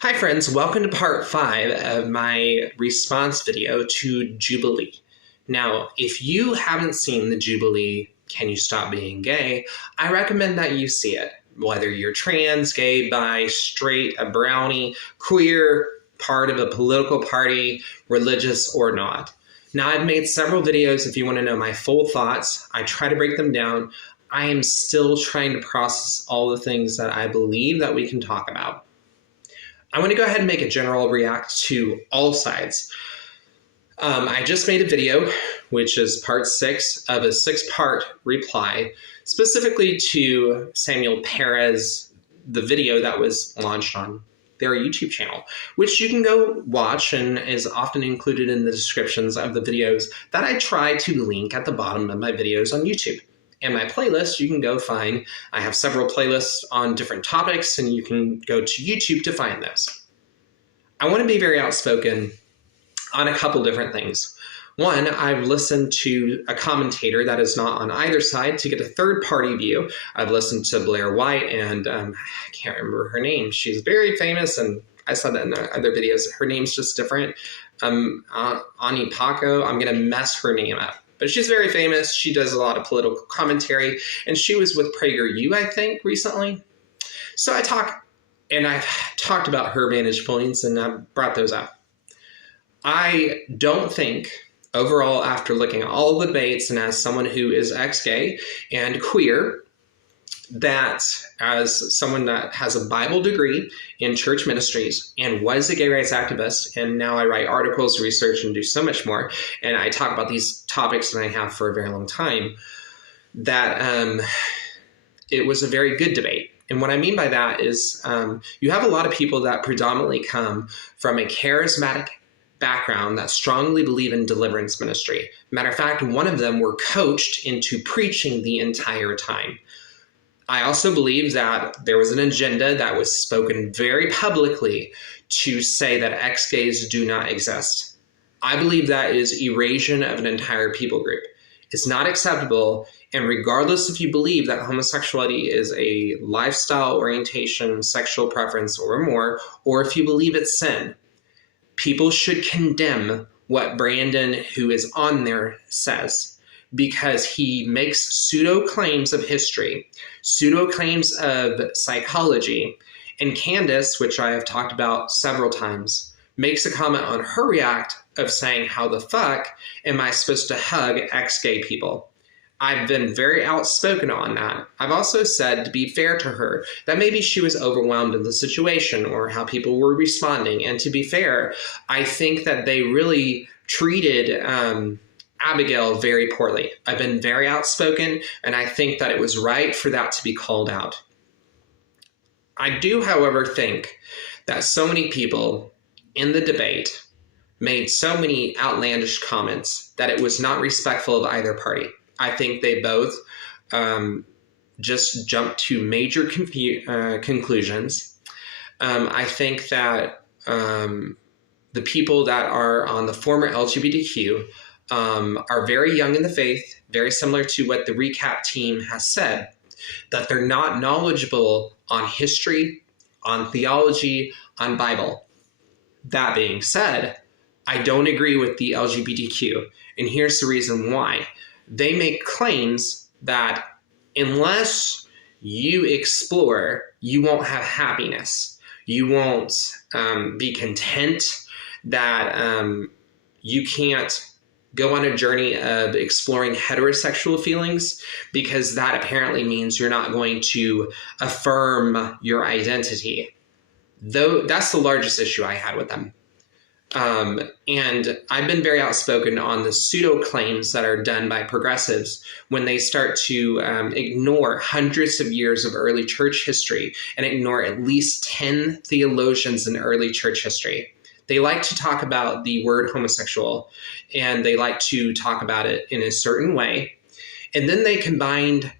Hi friends, welcome to part 5 of my response video to Jubilee. Now, if you haven't seen the Jubilee, Can You Stop Being Gay? I recommend that you see it. Whether you're trans, gay, bi, straight, a brownie, queer, part of a political party, religious or not. Now, I've made several videos if you want to know my full thoughts. I try to break them down. I am still trying to process all the things that I believe that we can talk about. I want to go ahead and make a general react to all sides. I just made a video, which is part 6 of a 6-part reply, specifically to Samuel Perez, the video that was launched on their YouTube channel, which you can go watch and is often included in the descriptions of the videos that I try to link at the bottom of my videos on YouTube. And my playlist, you can go find. I have several playlists on different topics, and you can go to YouTube to find those. I want to be very outspoken on a couple different things. One, I've listened to a commentator that is not on either side to get a third-party view. I've listened to Blaire White, and I can't remember her name. She's very famous, and I saw that in other videos. Her name's just different. Ani Paco, I'm going to mess her name up. But she's very famous. She does a lot of political commentary, and she was with PragerU, I think, recently. So I've talked about her vantage points, and I've brought those up. I don't think, overall, after looking at all the debates, and as someone who is ex-gay and queer, that as someone that has a Bible degree in church ministries and was a gay rights activist, and now I write articles, research, and do so much more, and I talk about these topics that I have for a very long time, that it was a very good debate. And what I mean by that is you have a lot of people that predominantly come from a charismatic background that strongly believe in deliverance ministry. Matter of fact, one of them were coached into preaching the entire time. I also believe that there was an agenda that was spoken very publicly to say that ex-gays do not exist. I believe that is erasure of an entire people group. It's not acceptable, and regardless if you believe that homosexuality is a lifestyle orientation, sexual preference, or more, or if you believe it's sin, people should condemn what Brandon, who is on there, says, because he makes pseudo-claims of history, pseudo-claims of psychology, and Candace, which I have talked about several times, makes a comment on her react of saying, how the fuck am I supposed to hug ex-gay people? I've been very outspoken on that. I've also said, to be fair to her, that maybe she was overwhelmed in the situation or how people were responding. And to be fair, I think that they really treated Abigail very poorly. I've been very outspoken, and I think that it was right for that to be called out. I do, however, think that so many people in the debate made so many outlandish comments that it was not respectful of either party. I think they both just jumped to major conclusions. I think that the people that are on the former LGBTQ are very young in the faith, very similar to what the recap team has said, that they're not knowledgeable on history, on theology, on Bible. That being said, I don't agree with the LGBTQ, and here's the reason why. They make claims that unless you explore, you won't have happiness. You won't be content, that you can't go on a journey of exploring heterosexual feelings because that apparently means you're not going to affirm your identity. Though that's the largest issue I had with them. And I've been very outspoken on the pseudo claims that are done by progressives when they start to ignore hundreds of years of early church history and ignore at least 10 theologians in early church history. They like to talk about the word homosexual, and they like to talk about it in a certain way. And then they combined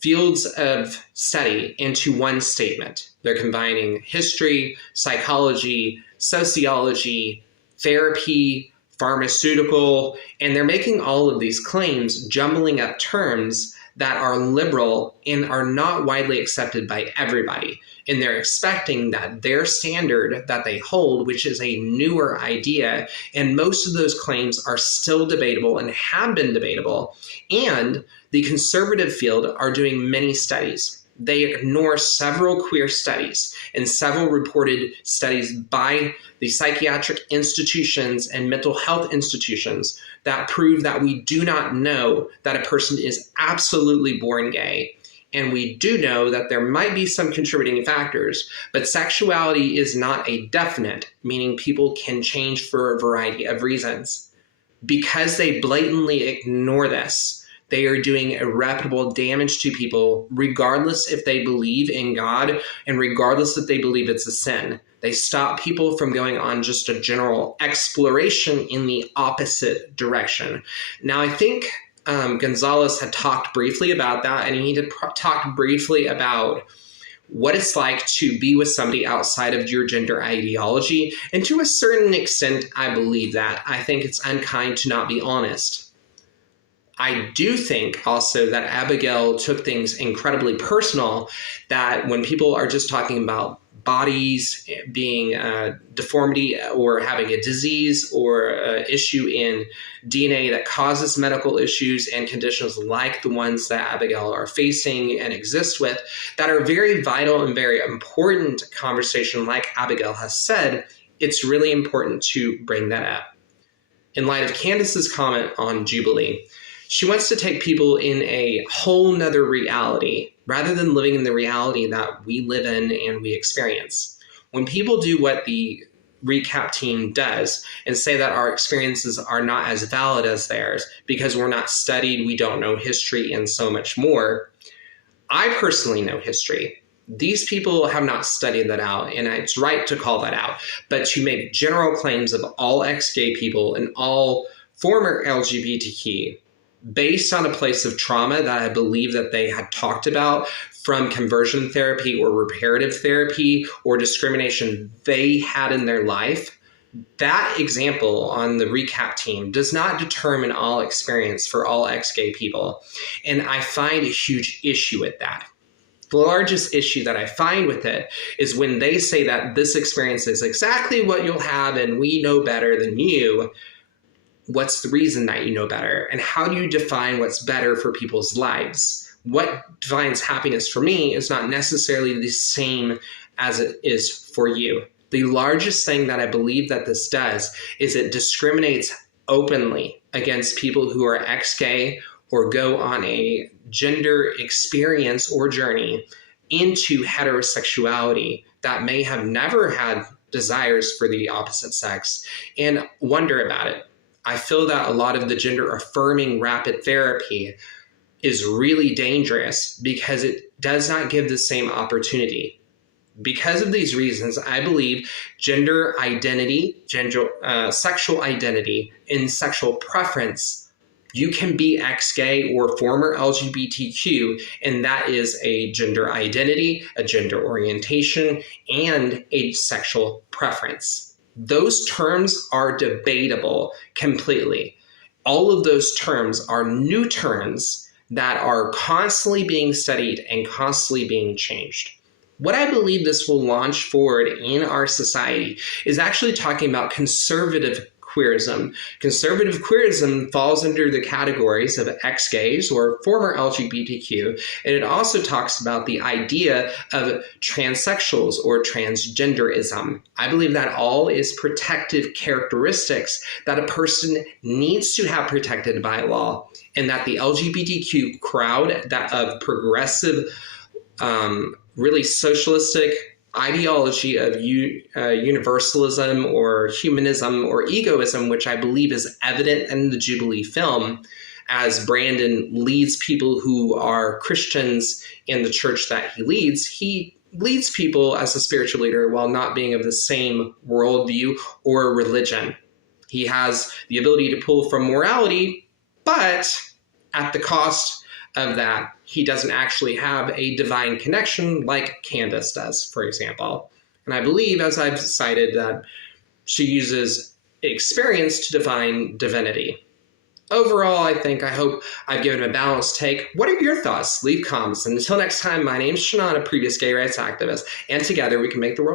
fields of study into one statement. They're combining history, psychology, sociology, therapy, pharmaceutical, and they're making all of these claims, jumbling up terms that are liberal and are not widely accepted by everybody. And they're expecting that their standard that they hold, which is a newer idea, and most of those claims are still debatable and have been debatable. And the conservative field are doing many studies. They ignore several queer studies and several reported studies by the psychiatric institutions and mental health institutions that prove that we do not know that a person is absolutely born gay. And we do know that there might be some contributing factors, but sexuality is not a definite, meaning people can change for a variety of reasons. Because they blatantly ignore this, they are doing irreparable damage to people, regardless if they believe in God and regardless if they believe it's a sin. They stop people from going on just a general exploration in the opposite direction. Now, I think Gonzalez had talked briefly about that, and he had talked briefly about what it's like to be with somebody outside of your gender ideology. And to a certain extent, I believe that. I think it's unkind to not be honest. I do think also that Abigail took things incredibly personal, that when people are just talking about bodies being deformity or having a disease or an issue in DNA that causes medical issues and conditions like the ones that Abigail are facing and exist with, that are very vital and very important conversation, like Abigail has said, it's really important to bring that up. In light of Candace's comment on Jubilee, she wants to take people in a whole nother reality rather than living in the reality that we live in and we experience. When people do what the recap team does and say that our experiences are not as valid as theirs because we're not studied, we don't know history, and so much more, I personally know history. These people have not studied that out, and it's right to call that out. But to make general claims of all ex-gay people and all former LGBTQ based on a place of trauma that I believe that they had talked about from conversion therapy or reparative therapy or discrimination they had in their life, that example on the recap team does not determine all experience for all ex-gay people. And I find a huge issue with that. The largest issue that I find with it is when they say that this experience is exactly what you'll have and we know better than you. What's the reason that you know better? And how do you define what's better for people's lives? What defines happiness for me is not necessarily the same as it is for you. The largest thing that I believe that this does is it discriminates openly against people who are ex-gay or go on a gender experience or journey into heterosexuality that may have never had desires for the opposite sex and wonder about it. I feel that a lot of the gender affirming rapid therapy is really dangerous because it does not give the same opportunity. Because of these reasons, I believe gender identity, sexual identity, and sexual preference, you can be ex-gay or former LGBTQ, and that is a gender identity, a gender orientation, and a sexual preference. Those terms are debatable completely. All of those terms are new terms that are constantly being studied and constantly being changed. What I believe this will launch forward in our society is actually talking about conservative queerism. Conservative queerism falls under the categories of ex-gays or former LGBTQ, and it also talks about the idea of transsexuals or transgenderism. I believe that all is protective characteristics that a person needs to have protected by law, and that the LGBTQ crowd, that of progressive, really socialistic ideology of universalism or humanism or egoism, which I believe is evident in the Jubilee film, as Brandon leads people who are Christians in the church that he leads people as a spiritual leader while not being of the same worldview or religion. He has the ability to pull from morality, but at the cost of that, he doesn't actually have a divine connection like Candace does, for example. And I believe, as I've cited, that she uses experience to define divinity. overall, I hope I've given a balanced take. What are your thoughts? Leave comments. And until next time, my name's Shnon, a previous gay rights activist, and together we can make the world